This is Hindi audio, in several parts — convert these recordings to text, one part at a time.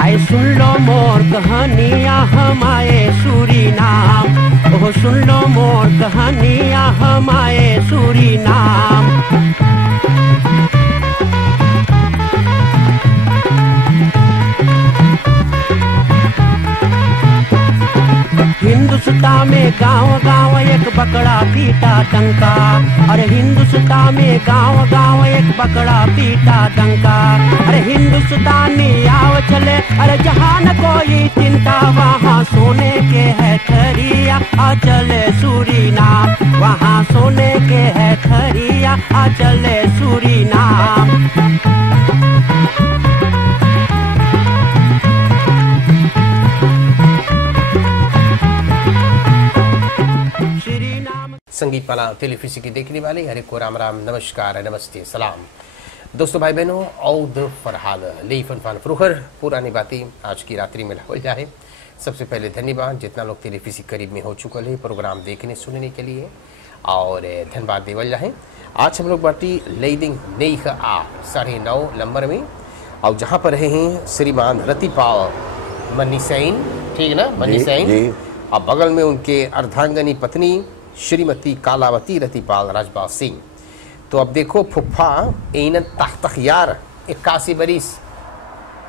आए सुन लो मोर कहानियाँ हम आए सूरीनाम, ओह सुन लो मोर कहानियाँ हम आए सूरीनाम। हिंदुस्तान में गांव गांव एक बकरा पीटा डंका, अरे हिंदुस्तान में गांव गांव एक बकरा पीटा डंका। अरे हिंदुस्तानी आओ चले, अरे जहाँ न कोई चिंता, वहाँ सोने के है खरिया आ चले सूरीनाम, वहाँ सोने के है खरिया आ चले सूरीनाम। संगीत पाला टेलीफिसी की देखने वाले हरे को राम राम, नमस्कार, नमस्ते, सलाम। दोस्तों भाई बहनों, औद फरहाद ले फनफान फ्रुखर पुरानी बातें आज की रात्रि में हो जाए। सबसे पहले धन्यवाद जितना लोग टेलीफिसी करीब में हो चुका है प्रोग्राम देखने सुनने के लिए, और धन्यवाद देवल जाए। आज हम लोग बाटी लेदिंग नई का 9:30 नंबर में, और जहाँ पर रहे हैं श्रीमान रतिपाल मन्नी सैन, ठीक है ना, मन्नी सैन, और बगल में उनके अर्धांगनी पत्नी श्रीमती कालावती रतिपाल राजपाल सिंह। तो अब देखो फुफ्फा एनन तख्तखियार 81 बरिस,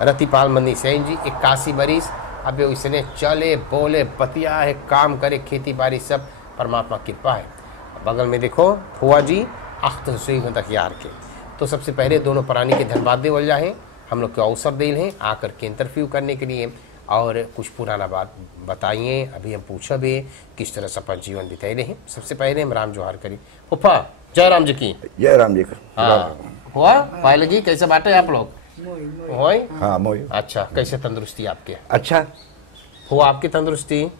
रतिपाल मन्नी सैन जी 81 बरिस। अब इसने चले बोले बतिया है, काम करे, खेती बाड़ी सब परमात्मा की कृपा है। बगल में देखो फुआ जी अख्त हुसैन तखियार के। तो सबसे पहले दोनों प्राणी के धन्यवाद दे बोल जाए, हम लोग के अवसर दिल हैं आकर के इंटरव्यू करने के लिए, और कुछ पुराना बात बताइए। अभी हम पूछा भी किस तरह से अपना जीवन बिताए रहे हैं। सबसे पहले हम राम जोहार करी। फुफ्फा जय राम जी की। जय राम जी। हुआ पाए लगी, कैसे बाटे आप लोग? मोई हाँ मोई। अच्छा, कैसे तंदुरुस्ती आपके? अच्छा हुआ आपकी तंदुरुस्ती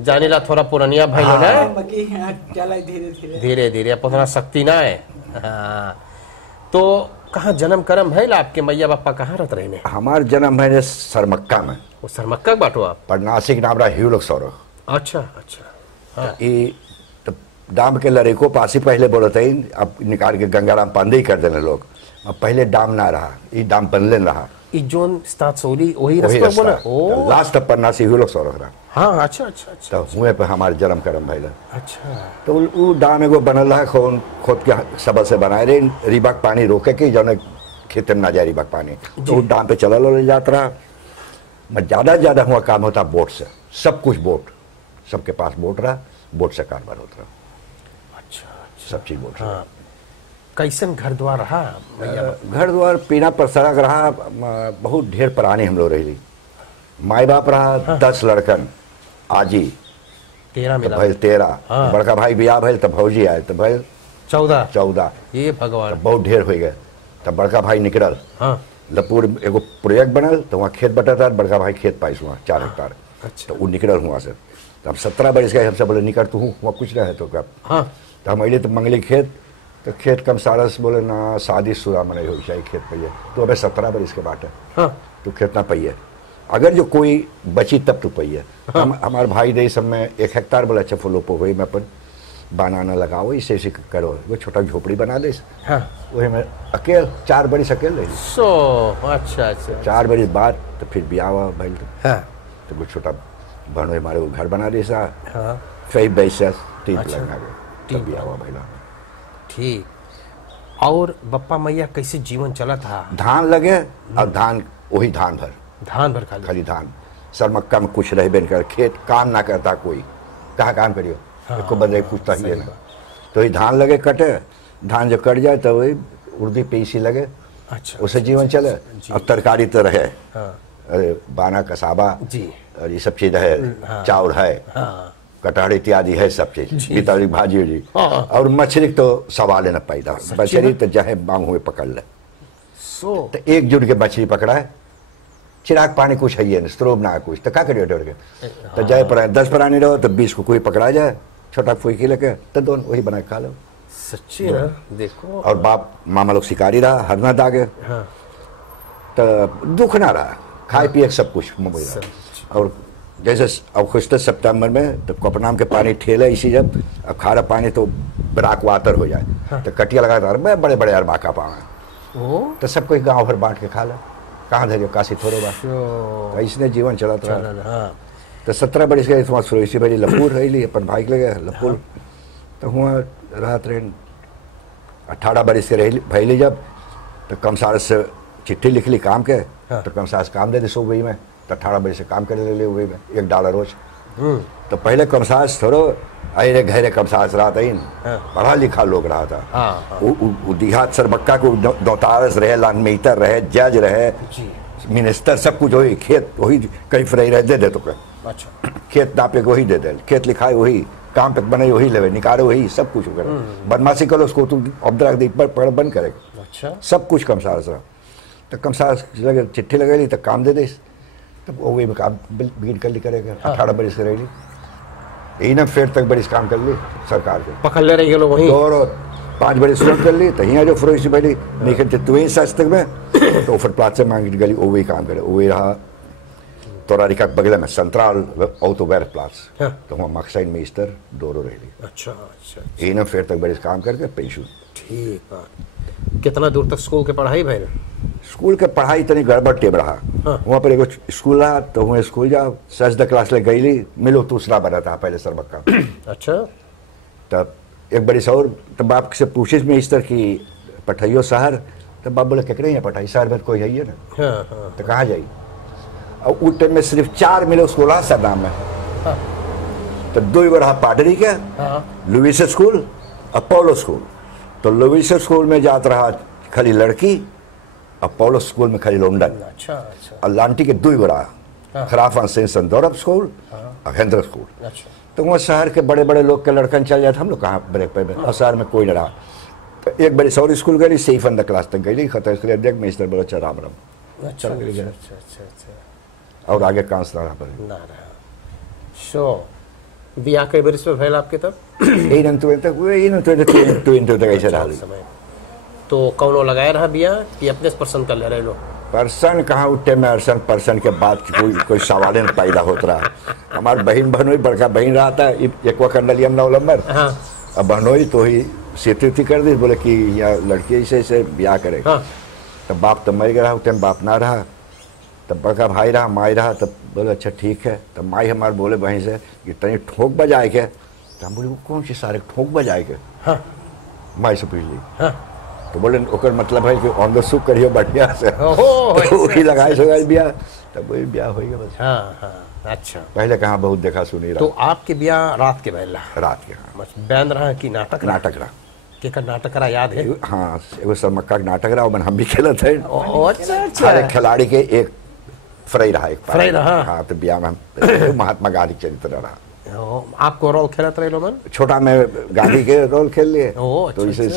जाने ला थोड़ा पुरानिया भाई लोग है, धीरे धीरे अपना शक्ति ना है। हाँ, तो कहाँ जन्म कर्म है आपके? मैया बापा कहाँ रहते रहने? हमार जन्म है सरमक्का में। वो सरमक्का बाटो आप? पर नासिक नाम रहा ह्यूलक सौर। अच्छा अच्छा। हाँ। ये तो डाम के लड़े को पासी पहले बोलते हैं, अब निकाल के गंगाराम पांडे ही कर देने लोग। अब पहले डाम ना रहा, ये डाम पनले रहा। ये जोन स्टार्ट सोली वही रास्ता बोला। ओ लास्ट पर नासी ह्यूलक सौर रहा। हाँ अच्छा अच्छा अच्छा। तो हुए पे हमारे जन्म कर्म भइल। अच्छा। तो वो डाम एगो बनल रहा, खोद के सबल से बनाए रहे, रिबाक पानी रोके के जौन खेत में ना जाए रिबाक पानी। तो वो डाम पे चलल जात रहा। ज्यादा हुआ काम होता बोट से, सब कुछ बोट, सबके पास बोट रहा, बोट से कारोबार होता रहा। अच्छा, सब चीज बोट। हाँ। कैसन घर द्वार रहा? घर द्वार पीना पर सड़क रहा, बहुत ढेर पुरानी हम लोग रही। माई बाप रहा। हाँ। 10 लड़कन, आजी 13 मिला भैल 13। हाँ। बड़का भाई बियाह भैल तब भौजी आए तो भैल 14। ये भगवान बहुत ढेर हो गए। तब बड़का भाई निकलल। हाँ। लपूर एगो प्रोजेक्ट बनल, तो वहाँ खेत बटा, बड़का भाई खेत पाइस वहाँ 4 हेक्टार। अच्छा। तो वो निकलल हुआ से। तब 17 बरस गए, हमसे बोले निकल तू, वहाँ कुछ रहे तो कब। हाँ। तो हम अले तो मंगली खेत, तो खेत कम सारा से बोले ना शादी शुदा मने हो चाहिए खेत पहिए, तो अबे 17 बरस के बाटे। हाँ। तो खेत ना पहिए, अगर जो कोई बची तब तो पहिए। हाँ। हमारे भाई दे सब में 1 हेक्टार बोला अच्छा फुलोपो हुई, मैं अपन बनाना लगाओ, इसे करो, वो छोटा झोपड़ी बना दे। हाँ। वही में अकेले 4 बरिस अकेले रही। अच्छा अच्छा। 4 बरिस बाद तो फिर ब्याह हुआ भाई। हाँ। तो कुछ छोटा बहन हमारे वो घर बना दे सा। हाँ। कई बैसा 3 अच्छा। लगना गया, ब्याह हुआ भाई। ठीक। और बप्पा मैया कैसे जीवन चला था? धान लगे, और धान वही धान भर खाली धान। सरमक्का में कुछ रह बेन कर, खेत काम ना करता कोई, कहाँ काम करियो। हाँ। को बंदे पूछता ही है ना। तो ये धान लगे कटे, धान जो कट जाए तो वही उर्दी पे इसी लगे। अच्छा। उससे जीवन चले। अब तरकारी तो रहे। हाँ। अरे बाना कसाबा जी, और ये सब चीज है। हाँ। चावल है। हाँ। कटहल इत्यादि है, सब चीज, बितारी भाजी जी। हाँ। और मछली तो सवाल न पैदा, मछली तो चाहे मांग हुए पकड़ ले। तो एकजुट के मछली पकड़ा है, चिराग पानी कुछ है, स्त्रोब ना कुछ, तो क्या करिए डर के। तो जाए पर 10 प्राणी रहो तो 20 को कोई पकड़ा जाए, छोटा फुल्की लेके, तो दोनों वही बना के खा लो। सच्ची ना, देखो। और बाप मामा लोग शिकारी रहा, हरना दागे। हाँ। तो दुख ना रहा, खाए पिए सब कुछ। और जैसे अगस्त सितंबर में तो कपनाम के पानी ठेले इसी, जब अब खारा पानी तो ब्राक वातर हो जाए। हाँ। तो कटिया लगाता बड़े बड़े अरबा का पाना। तो सब कोई गांव भर बांट के खा ला, कहाँ धरियो काशी थोड़े बा। तो इसने जीवन चलत रहा। तो 17 बरिस के तुम्हारा सुरेशी भाई लपूर रही अपन भाई के लगे लपूर। तो हुआ रात रहे 18 बरिस के रही भैली जब, तो कमसार से चिट्ठी लिख ली काम के। तो कमसार से काम दे दी सुबह में, तो 18 बरिस से काम करे ले में $1 रोज। तो पहले कमसार थोड़ो अरे घरे कमसार रहा था, पढ़ा लिखा लोग रहा था। देहात सरबक्का को दौतारस रहे, लानमीटर रहे, जज रहे, मिनिस्टर, सब कुछ वही, खेत वही कहीं फ्राई रहे दे दे तो अच्छा खेत नापे को वही दे दे, खेत लिखाए वही, काम पे बने वही लेवे, निकाले वही, सब कुछ करे। बदमाशी करो उसको तू अब पढ़ बंद करे। अच्छा सब कुछ कमसार से। तो कमसार लगे चिट्ठी लगे ली तो काम दे दे, तब वो वही में काम बीट कर ली करेगा। 18 बरिस से रही यही ना, फिर तक बरिस काम कर ली सरकार के, पकड़ ले रही लोग वही। और 5 बरिस शुरू कर ली तो यहाँ जो फरोशी बैठी नहीं करते तू ही सच तक में। तो फिर प्लाट से मांगी गली वो वही काम करे, वही रहा। तो रारिका बगल में सेंट्रल ऑटोवेयर प्लाट्स, तो वहाँ मक्साइन मिस्टर दोनों रह ली। अच्छा अच्छा यही ना, फिर तक बरिस काम करके पेंशन। ठीक है। कितना दूर तक स्कूल के पढ़ाई भाई? स्कूल के पढ़ाई तनी गड़बड़ टेब रहा। वहाँ पर एगो स्कूल रहा, तो वहाँ स्कूल जाओ सच द क्लास ले गई ली, मिलो दूसरा बना था पहले सरबक्का। अच्छा तब एक बड़ी और तब बाप से पूछिस में इस तरह की पठाइयो शहर, तब बाप बोले केकरे यहाँ पठाई, शहर में कोई है ना। तो कहाँ जाई? और उस टाइम में सिर्फ 4 मिले स्कूल सर नाम में। तो 2 रहा पाडरी के, लुइस स्कूल और पोलो स्कूल। तो लुइस स्कूल में जात रहा खाली लड़की, और पोलो स्कूल में खाली लोंडन। अच्छा अच्छा। और लांटी के 2 रहा, खराफा सेंसन दौरब स्कूल और हेंद्र स्कूल। अच्छा। तो वहाँ शहर के बड़े बड़े लोग के लड़कन चल जाते, हम लोग कहाँ ब्रेक पे, और शहर में कोई न रहा। तो एक बड़ी सौर स्कूल गई, सेफ अंदर क्लास तक गई, खतर इसके देख में इस तरह बोला अच्छा राम राम। अच्छा और आगे कांस ना रहा। सो बियाह कई बरिस पे भैल आपके तब? यही न तो ऐसे रहा। तो कौनो लगाया रहा बिया कि अपने से पसंद कर ले रहे लोग? पर्सन कहाँ उठे में अरसन पर्सन के बाद कोई सवाल नहीं पैदा होता रहा। हमारे बहन बहनोई बड़का बहन रहा था, एक वक्त कंडलियम 9 नंबर। अब बहनोई तो ही सेती कर दी, बोले कि यहाँ लड़की से ब्याह करे। तब बाप तो मर गया, उस टाइम बाप ना रहा। तब बड़का भाई रहा, माई रहा। तब बोले अच्छा ठीक है। तब माई हमारे बोले बहन से कि तनी ठोक बजाए के। तो हम बोले वो कौन सी सारे ठोक बजाए के? माई से पूछ ली। तो बोले ओकर मतलब है कि ऑन द सूप करियो बढ़िया से। वही लगाए सगाई ब्याह, तब वही ब्याह हो गया बस। अच्छा। पहले कहाँ बहुत देखा सुनी रहा। तो आपके ब्याह रात के पहला? रात के। बस बैंड रहा कि नाटक? नाटक रहा। केकर नाटक रहा याद है? हाँ एगो सरमक्का नाटक रहा, मन हम भी खेलत है। अच्छा। हर एक खिलाड़ी के एक फ्राई रहा, एक फ्राई रहा। हाँ तो ब्याह में हम महात्मा गांधी चरित्र रहा। आपको रोल खेलत रहे लोग? छोटा में गांधी के रोल खेल लिए, तो इसे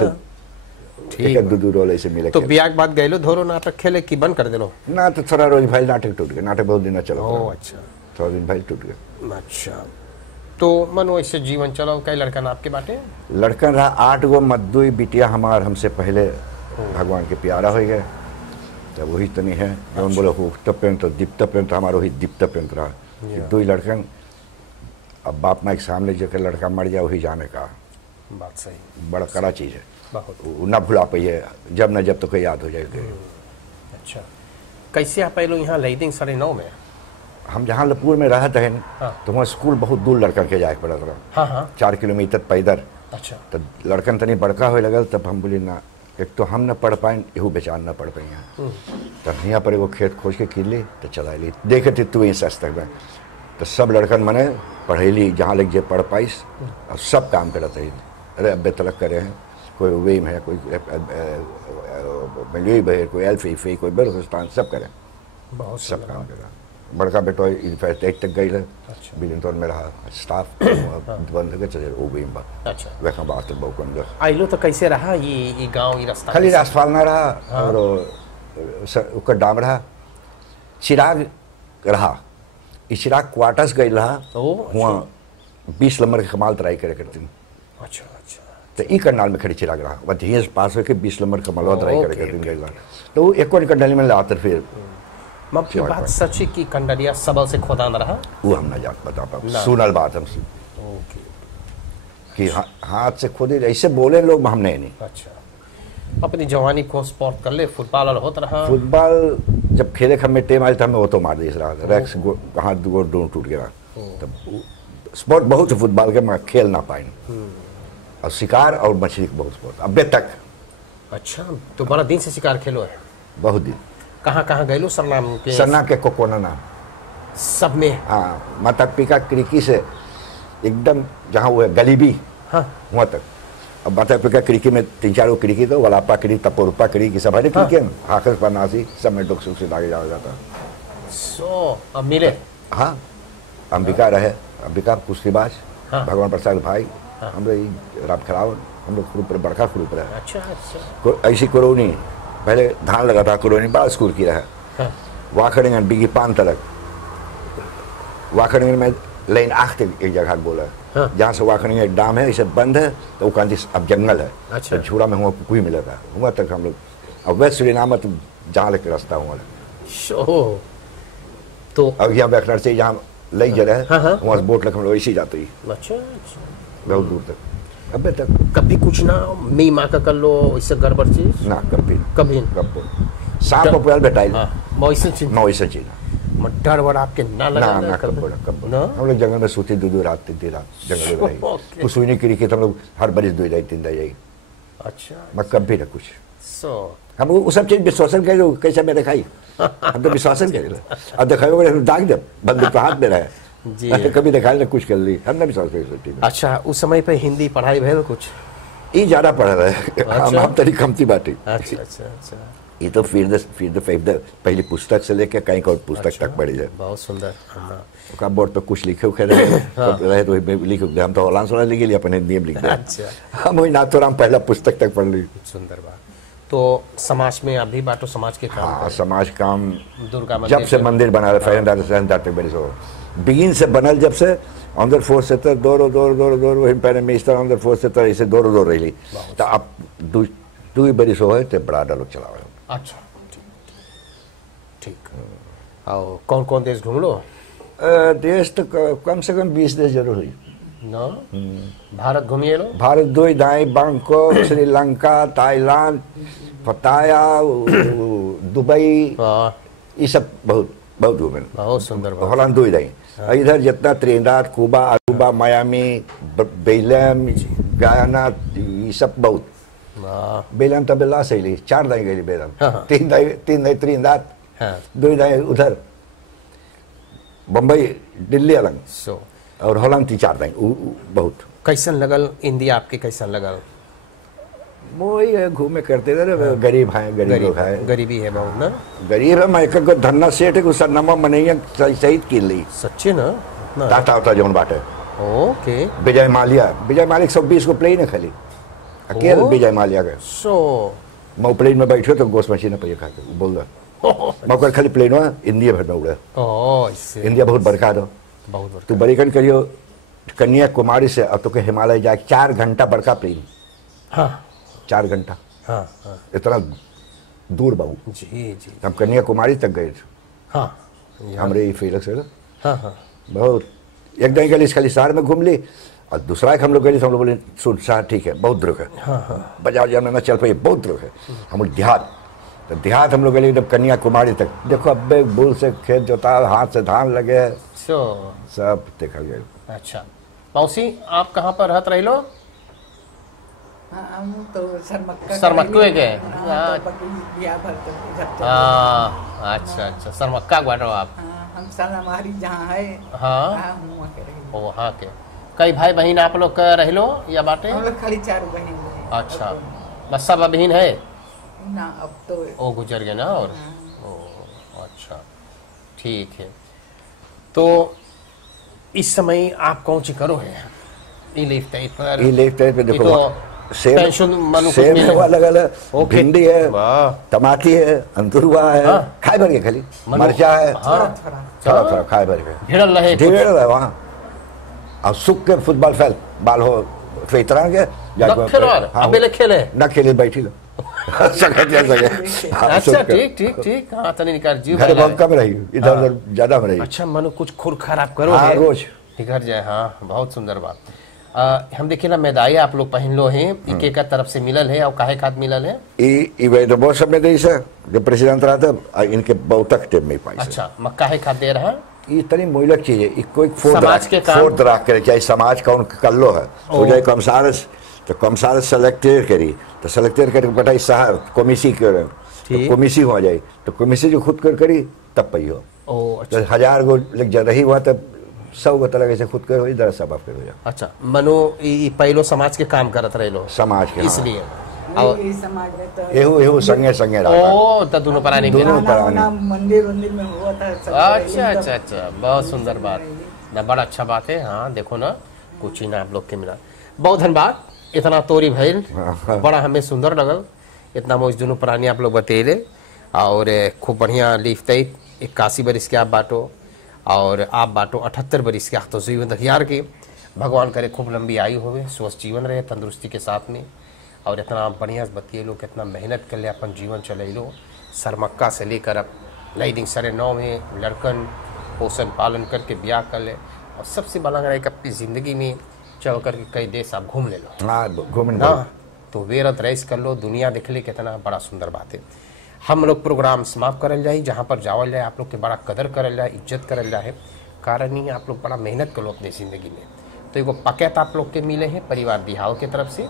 ठीक है 2 रोल ऐसे मिले। तो ब्याह के बाद गए लो धोरो नाटक खेले कि बंद कर देलो? ना तो थोड़ा रोज भाई नाटक टूट गया, नाटक बहुत दिन चला। अच्छा। थोड़ा दिन भाई टूट गया। अच्छा। तो मनो ऐसे जीवन चलाओ। कई लड़कन आपके बाटे? लड़कन रहा 8 गो, मद्दुई बिटिया हमार हमसे पहले भगवान के प्यारा हो गए। तब वही तनी है जौन बोले उगता पेंट तो दीप्ता पेंट, हमारा वही दीप्ता पेंट रहा। 2 लड़कन। अब बाप माँ के सामने जो लड़का मर जाए वही जाने का बात सही, बड़ा कड़ा चीज़ है। ना भुला पाइए, जब न जब तो कोई याद हो जाएगा। अच्छा। कैसे आप पहले यहाँ लईदिंग 9:30 में? हम जहाँ लपुर में रहते हैं तो वहाँ स्कूल बहुत दूर लड़कन के जाए पड़त रहा। 4 किलोमीटर पैदल। अच्छा। तो लड़कन तनी बड़का हो लगल, तब हम बोली ना, एक तो हम न पढ़ पाए, एहू बेचान न पढ़ पाई। तब यहाँ पर एगो खेत खोज के कीन ली, तो चला ली, देखे थे तू सच तक में। तो सब लड़कन मने पढ़ेली, जहाँ लग जे पढ़ पाइस, और सब काम करते हैं। अरे अब्बे तलक करे हैं, कोई वेम है, कोई मिली बहर, कोई एल्फी, कोई बलुचिस्तान, सब करें, बहुत सब काम करा। बड़का बेटो इनफैक्ट 8 तक गई है। अच्छा। बिलिंगटन में रहा स्टाफ बंद के चले वो भी। अच्छा। वैसा बात है बहुत अंदर आइलो। तो कैसे रहा ये गांव, ये रास्ता? खाली रास्फाल ना रहा। और उसका डाम रहा, चिराग रहा। इस चिराग क्वार्टर्स गई रहा, वहाँ 20 नंबर के कमाल तराई करे करती। अच्छा अच्छा। तो ई करनाल में खड़ी चिराग रहा, वह धीरे पास होकर 20 नंबर कमाल तराई करे करती गई रहा। तो वो एक कंडली में लाते फिर। की बात सच्ची की कंडलिया सबल से खोदान रहा? वो हम ना जान बता पाओ, सुनल बात हमसे कि हाथ से खोदे ऐसे बोले लोग, हमने नहीं। अच्छा। अपनी जवानी को स्पोर्ट कर ले, फुटबॉल और होता रहा। फुटबॉल जब खेले खम्मे टेम आए तो हमें वो तो मार दिया रहा, रैक्स हाथ दो टूट गया। तब स्पोर्ट बहुत फुटबॉल के मैं खेल ना पाए, और शिकार और मछली के बहुत स्पोर्ट अबे तक। अच्छा, तो बड़ा दिन से शिकार खेलो है? बहुत दिन। कहाँ कहाँ गए लो? सरनाम के? सरनाम के कोकोना नाम सब में? हाँ, माता पिका क्रिकी से एकदम जहाँ वो है गलीबी, हाँ वहाँ तक। अब माता पिका क्रिकी में 3-4 क्रिकी तो वलापा क्रिकी, तपोरुपा क्रिकी, सब हरे क्रिकी है, हाकस पनासी सब में डुक सुख से आगे जाया जाता। सो अब मिले? हाँ, अंबिका रहे, अंबिका कुश्तीबाज, हाँ। भगवान प्रसाद भाई, हाँ। हम लोग राम खरावन, हम लोग ग्रुप बड़का ग्रुप रहे। अच्छा अच्छा। ऐसी कोरोनी पहले धान लगा था, कोरोनी बड़ा स्कूल की रहा। हाँ। वाखड़िंगन बिगी 5 तलक, वाखड़िंगन में लाइन 8 एक जगह बोला, हाँ। जहाँ से वाखड़िंगन एक डाम है, इसे बंद है तो वो कांति अब जंगल है। अच्छा। तो झूरा में हुआ कोई मिला था, वहाँ तक हम लोग। अब वेस्ट सुरीनाम तो जहाँ लेकर रास्ता हुआ तो अब यहाँ बैठना से जहाँ लई जगह है, हाँ, हाँ। वहाँ से बोट लखनऊ ऐसी जाती है अच्छा अच्छा। बहुत दूर तक। अबे तक कभी कुछ ना मी माँ का कर लो इससे गड़बड़ चीज? ना कभी कभी कब सांप को पुराल बैठाई मौसम चीज मौसम चीज डर वर आपके ना लगा? ना कब हम लोग जंगल में सोते 2 रात 3 रात जंगल में रही। Okay. कुछ सुई नहीं हम लोग हर बरिस 2 जाए 3 जाए। अच्छा। मैं कभी ना कुछ सो हम वो सब चीज विश्वासन करे कैसे मैं दिखाई, हम तो विश्वासन करे। अब दिखाए दाग दे बंदूक तो हाथ में रहे जी। तो कभी दिखाई ना कुछ कर ली, हमने विश्वास कर। अच्छा, उस समय पे हिंदी पढ़ाई भेल कुछ? ये ज्यादा पढ़ रहे हम तरी कमती बाटी। अच्छा अच्छा अच्छा। ये तो फिर पहली पुस्तक से लेकर कहीं और पुस्तक तक पढ़ी जाए। बहुत सुंदर। हाँ। बोर्ड पे कुछ लिखे उखे रहे तो लिख हम तो होलांस वाला लिखे लिए अपने नियम लिख दिया। अच्छा। हम वही नाथुराम पहला पुस्तक तक पढ़ ली। सुंदर बात। तो समाज में अभी बाटो समाज के काम? हाँ, समाज काम दुर्गा मंदिर जब से मंदिर बना रहे बड़ी सो बिगिन से बनल जब से अंदर फोर्स से तो दौर वही पहले में इस तरह अंदर फोर्स से तो ऐसे दौर रही तो अब दू बड़ी सो है तो बड़ा डालो चला। अच्छा ठीक। और कौन कौन देश घूम लो? देश तो कम से कम 20 देश जरूर हुई ना। भारत घूमिए लो? भारत 2 दाई Bangkok, Sri Lanka, Thailand, Pattaya, Dubai, ये सब बहुत बहुत घूमे। बहुत सुंदर। हॉलैंड 2 दाई। इधर जितना Trinidad, Cuba, Aruba, Miami, Belem, Guyana, ये सब बहुत। बेलम तो बेला सही 4 दाई गई बेलम। 3 दाई त्रिनिदाद, 2 दाई उधर बम्बई दिल्ली अलग और हॉलैंड 3-4 दाई बहुत। कैसन लगल इंडिया आपके? कैसन लगल? वही घूमे करते रहे। गरीब है, गरीब लोग है, गरीबी है बहुत ना। गरीब है। मैं एक धन्ना सेठ है उसका नमा मनैया सहित की ली सच्चे ना टाटा होता जौन बाटे। ओके। विजय माल्या 120 को प्लेन है खाली अकेले विजय माल्या का। मैं प्लेन में बैठे तो गोश्त मछली पे खा के बोल रहा मैं खाली प्लेन हुआ इंडिया भर में उड़ा। इंडिया बहुत बड़का दो, तू बड़ी कन करियो कन्याकुमारी से अब तो के हिमालय जाए 4 घंटा बड़का प्लेन। हाँ 4 घंटा। हाँ हाँ। इतना दूर बाबू जी जी। हम कन्याकुमारी तक गए थे। हाँ हमरे फेलक से हाँ हाँ बहुत एक दिन गली खाली शहर में घूम ली और दूसरा हम लोग गए तो हम लोग बोले सुन शहर ठीक है बहुत दुर्ग है। हाँ हाँ। बाजार जाना ना चल पाए बहुत दुर्ग है। हम लोग देहात तो देहात हम लोग गए एकदम कन्याकुमारी तक। देखो अब्बे बुल से खेत जोता हाथ से धान लगे सब देखा गया। अच्छा मौसी आप कहाँ पर रहत रही लो? हम तो सरमक्का के। अच्छा अच्छा सरमक्का बाटो आप? हम सलामारी जहाँ है हाँ वहाँ के। कई भाई बहन आप लोग का रह लो या बाटे? हम लोग खाली 4 बहन। अच्छा बस सब बहन है ना अब तो ओ गुजर गए ना। और ओ अच्छा ठीक है। तो इस समय आप कौन सी करो है? पे देखो सेब है अलग अलग, भिंडी है, टमाटी है, अंतुरुआ है, खाए भर के खाली मरचा है थोड़ा खाए भर के ढेर है वहाँ। और सुख के फुटबॉल फैल बाल हो फेतरा के खेले न खेले बैठी लो। अच्छा ठीक ठीक ठीक। हाँ तनी निकाल जीव घर बहुत कम रही इधर उधर ज्यादा में रही। अच्छा मनु कुछ खुर खराब करो रोज घर जाए। हाँ बहुत सुंदर बात। हम देखे ना मैदाई आप लोग पहन लो हैं इके का तरफ से मिलल है और काहे खाद मिलल है ई वेद बहुत सब में देश है जब प्रेसिडेंट रहा था इनके बहुत तक टेम में पाई अच्छा मक्का है खाद दे रहा ये तनी मोइलक चीज है कोई समाज के काम फोर्थ राख करे चाहे समाज का उनका कल्लो है हो जाए कमसारस तो कमसारस सेलेक्टेड करी तो सेलेक्टेड करके बटाई साहब कमिसी कर तो कमिसी हो जाए तो कमिसी जो खुद कर करी तब पई हो तो 1000 गो लग जा रही हुआ तब 100 गो तरह से खुद कर हो इधर सब आप हो जा अच्छा मनो ई पहलो समाज के काम करत रहे लो समाज के इसलिए और ये समाज में तो एहू संगे संगे रहा ओ तो दोनों प्राणी मंदिर में हुआ था अच्छा बहुत सुंदर बात ना बड़ा अच्छा बात है हाँ देखो ना कुछ ही ना आप लोग के मिला बहुत धन्यवाद इतना तोरी भैल बड़ा हमें सुंदर लगल इतना मोज दोनों प्राणी आप लोग बतेले और खूब बढ़िया लिखते 81 बरिस के आप बाटो और आप बाटो 78 बरिस के आप तो जीवन दखियार के भगवान करे खूब लंबी आयु होवे स्वस्थ जीवन रहे तंदुरुस्ती के साथ में और इतना बढ़िया बतिए लो कितना मेहनत कर ले अपन जीवन चले लो सरमक्का से लेकर अब नई दिन 9:30 में लड़कन पोषण पालन करके ब्याह कर ले और सबसे बड़ा है कि अपनी ज़िंदगी में चल करके कई देश आप घूम ले लो हाँ तो वेरत रेस कर लो दुनिया देख ले कितना बड़ा सुंदर बात है हम लोग प्रोग्राम समाप्त करल जाए जहाँ पर जावल जाए आप लोग के बड़ा कदर करल जाए इज्जत करल जाए कारण ही आप लोग बड़ा मेहनत कर लो अपनी ज़िंदगी में तो एगो पकैत आप लोग के मिले हैं परिवार दिहाव की तरफ से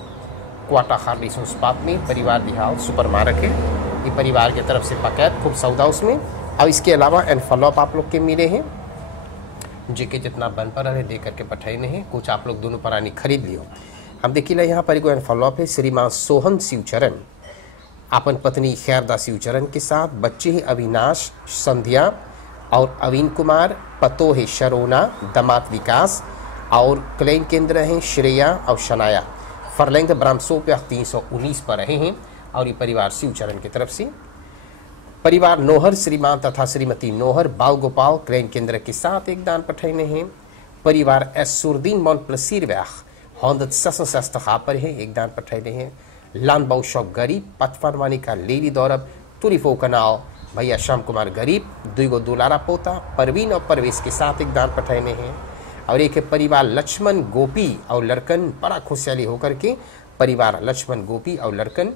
क्वाटा खार रिसोर्स पार्क में परिवार दिहाव सुपर मार्केट है ये परिवार की तरफ से पकैत खूब सौदा उसमें और इसके अलावा एनफलॉप आप लोग के मिले हैं जेके जितना बन पर रहे दे करके पठाने हैं कुछ आप लोग दोनों प्राणी खरीद लियो हम देखिए यहाँ पर एगो एनफलॉप है श्रीमान सोहन शिवचरण अपन पत्नी खैरदा शिवचरण के साथ बच्चे हैं अविनाश संध्या और अविन कुमार पतो है शरोना दामाद विकास और क्लेम केंद्र हैं श्रेया और शनाया फरलैंग ब्राह्मसोप 319 पर रहे हैं और ये परिवार शिवचरण की तरफ से परिवार नोहर श्रीमान तथा श्रीमती नोहर बाल गोपाल क्लेम केंद्र के साथ एक दान पठाने हैं परिवार एसुरदीन मौन प्लसीर व्याह हौंदत सस्ता पर है एक दान पठाने हैं लान बाऊ शौक गरीब पचफानवानी का लेली दौरब तुरिफो कनाव भैया श्याम कुमार गरीब दुगो दुलारा पोता परवीन और परवेश के साथ एक दान पठाने हैं और एक परिवार लक्ष्मण गोपी और लड़कन बड़ा खुशहाली होकर के परिवार लक्ष्मण गोपी और लड़कन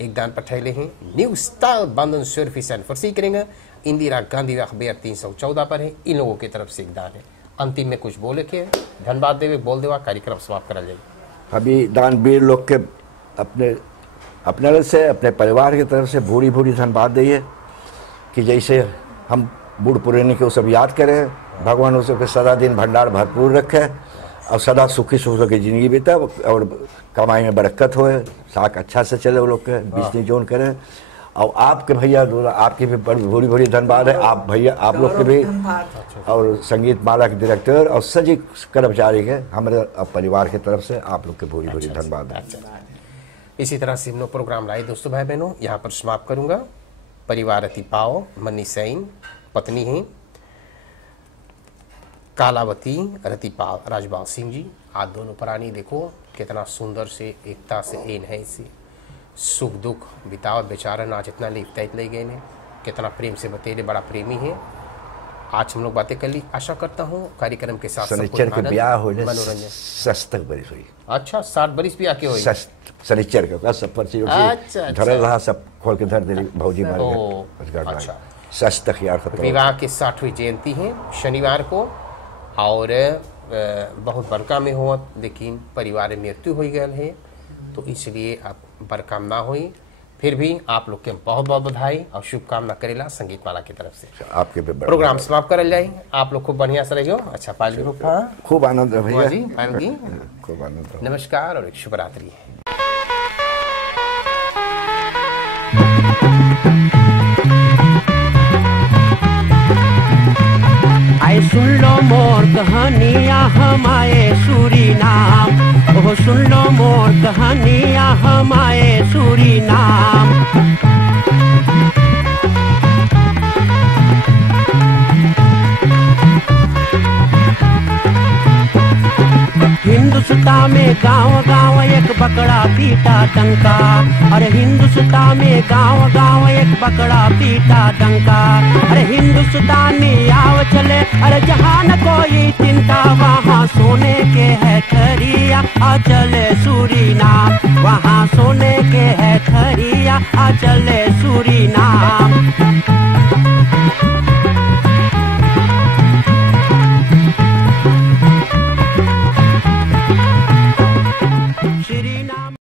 एक दान पठाए हैं न्यू स्टाइल बंधन सर्विस एंड फर्सी करेंगे इंदिरा गांधी अखबार 314 पर है इन लोगों की तरफ से एक दान है अंतिम में कुछ बोले के धन्यवाद देवे बोल देवा कार्यक्रम समाप्त करा जाए अभी दानवीर लोग के अपने से अपने परिवार की तरफ से भूरी भूरी धन्यवाद दिए कि जैसे हम बूढ़ पुराने को सब याद करें भगवान उसके सदा दिन भंडार भरपूर रखे और सदा सुखी सुख की जिंदगी बीते और कमाई में बरकत होए साक अच्छा से चले वो लोग के बिजली जोन करें और आपके भैया आपकी भी बड़ी बड़ी धन्यवाद है आप भैया आप लोग के भी और संगीत माला के डायरेक्टर और सभी कर्मचारी के हमारे परिवार की तरफ से आप लोग के बड़ी धन्यवाद है इसी तरह से हम लोग प्रोग्राम लाए दोस्तों भाई बहनों यहाँ पर समाप्त करूंगा परिवार अति पाओ मनी सैन पत्नी हैं कालावती रतिपाल राजपाल सिंह जी आज दोनों प्राणी देखो कितना सुंदर से एकता से एन है इसे सुख दुख बिताओ बेचारन आज इतना लिप्त ले गए ने कितना प्रेम से बतेरे बड़ा प्रेमी है आज हम लोग बातें कर ली आशा करता हूँ कार्यक्रम के साथ शनिचर के ब्याह हो मनोरंजन 60 बरिस हुई अच्छा 60 बरिस भी आके हुई शनिचर का सब पर धर रहा सब खोल के धर दे भौजी मार अच्छा 60 तक यार विवाह की 60वीं जयंती है शनिवार को और बहुत बड़का में हुआ लेकिन परिवार में मृत्यु हो गया है तो इसलिए आप बड़का ना हुई फिर भी आप लोग के बहुत बहुत बधाई और शुभकामना करेला संगीत माला की तरफ से आपके प्रोग्राम समाप्त कर जाए आप लोग खूब बढ़िया से रहियो अच्छा पाल खूब आनंद है भैया जी खूब आनंद नमस्कार और एक शुभ रात्रि आए सुन लो मोर कहानियाँ हम आए सूरीनाम ओह सुन लो मोर कहानियाँ हम आए सूरीनाम हिंदुस्तान में गांव गांव एक बकरा पीटा डंका। अरे हिंदुस्तान में गांव गांव एक बकरा पीटा डंका। अरे हिंदुस्तानी आव चले, अरे जहाँ न कोई चिंता, वहाँ सोने के है खरिया, आ चले सूरीनाम, वहाँ सोने के है खरिया, आ चले सूरीनाम।